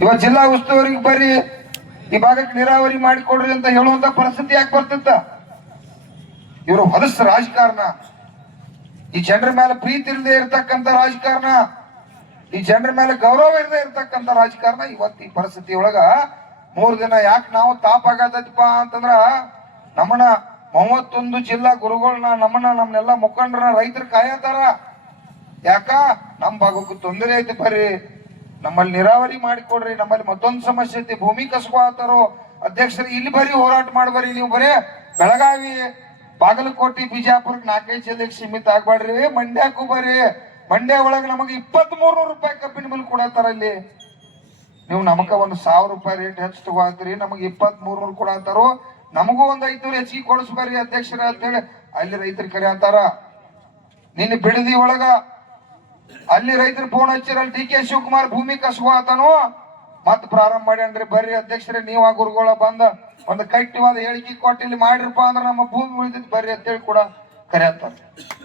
ಇವತ್ತು ಜಿಲ್ಲಾ ಉಸ್ತುವಾರಿಗೆ ಬರ್ರಿ ಈ ಭಾಗಕ್ಕೆ ನೀರಾವರಿ ಮಾಡಿಕೊಡ್ರಿ ಅಂತ ಹೇಳುವಂತ ಪರಿಸ್ಥಿತಿ ಯಾಕೆ ಬರ್ತಿತ್ತ? ಇವರು ಹೊಲಸ ರಾಜಕಾರಣ, ಈ ಜನರ ಮೇಲೆ ಪ್ರೀತಿ ಇಲ್ಲದೆ ಇರತಕ್ಕಂತ ರಾಜಕಾರಣ, ಈ ಜನರ ಮೇಲೆ ಗೌರವ ಇಲ್ಲದೆ ಇರತಕ್ಕಂತ ರಾಜಕಾರಣ ಇವತ್ತು ಈ ಪರಿಸ್ಥಿತಿ ಒಳಗ 3 ದಿನ ಯಾಕೆ ನಾವು ತಾಪಾಗತ್ತಪ್ಪ ಅಂತಂದ್ರ ನಮ್ಮನ್ನ 31 ಜಿಲ್ಲಾ ಗುರುಗಳನ್ನ ನಮ್ಮನ್ನೆಲ್ಲ ಮುಖಂಡರ ರೈತರು ಕಾಯತಾರ. ಯಾಕ ನಮ್ ಭಾಗಕ್ಕೂ ತೊಂದರೆ ಐತಿ, ಬರ್ರಿ ನಮ್ಮಲ್ಲಿ ನೀರಾವರಿ ಮಾಡಿಕೊಡ್ರಿ, ನಮ್ಮಲ್ಲಿ ಮತ್ತೊಂದು ಸಮಸ್ಯೆ ಐತಿ, ಭೂಮಿ ಕಸ್ಕೊತಾರೋ ಅಧ್ಯಕ್ಷರು ಇಲ್ಲಿ ಬರೀ ಹೋರಾಟ ಮಾಡ್ಬರಿ. ನೀವು ಬರೀ ಬೆಳಗಾವಿ, ಬಾಗಲಕೋಟೆ, ಬಿಜಾಪುರಕ್ಕೆ 4-5 ಜಿಲ್ಲೆಗೆ ಸೀಮಿತ ಆಗ್ಬೇಡ್ರಿ, ಮಂಡ್ಯಕ್ಕೂ ಬರ್ರಿ. ಮಂಡ್ಯ ಒಳಗೆ ನಮಗೆ 2300 ರೂಪಾಯಿ ಕಬ್ಬಿನ ಬಿಲ್ ಕೊಡತ್ತಾರ. ಇಲ್ಲಿ ನೀವು ನಮಗ 1000 ರೂಪಾಯಿ ರೇಟ್ ಹೆಚ್ಚು ತಗೋತೀರಿ, ನಮಗೆ 2300 ಕೊಡತ್ತಾರೋ, ನಮಗೂ 500 ಹೆಚ್ಚಿಗೆ ಕೊಡಿಸ್ಬರ್ರಿ ಅಧ್ಯಕ್ಷರ ಅಂತೇಳಿ ಅಲ್ಲಿ ರೈತರು ಕರೆಯತ್ತಾರ. ನಿನ್ನ ಬಿಡದಿ ಒಳಗ ಅಲ್ಲಿ ರೈತರು ಫೋನ್ ಹಚ್ಚಿರಲ್ಲಿ ಡಿ ಕೆ ಶಿವಕುಮಾರ್ ಭೂಮಿ ಕಸ್ಕೊತಾನೋ ಮತ್ ಪ್ರಾರಂಭ ಮಾಡ್ಯಾನ್ರಿ. ಬರ್ರಿ ಅಧ್ಯಕ್ಷರೇ, ನೀವ ಗುರುಗಳ ಬಂದ ಒಂದು ಕಟ್ಟಿವಾದ ಹೇಳಿಕೆ ಕೊಟ್ಟು ಇಲ್ಲಿ ಮಾಡಿರಪ್ಪ ಅಂದ್ರೆ ನಮ್ಮ ಭೂಮಿ ಉಳಿದಿದ್ ಬರ್ರಿ ಅಂತೇಳಿ ಕೂಡ ಕರೆಯತ್ತಾರ.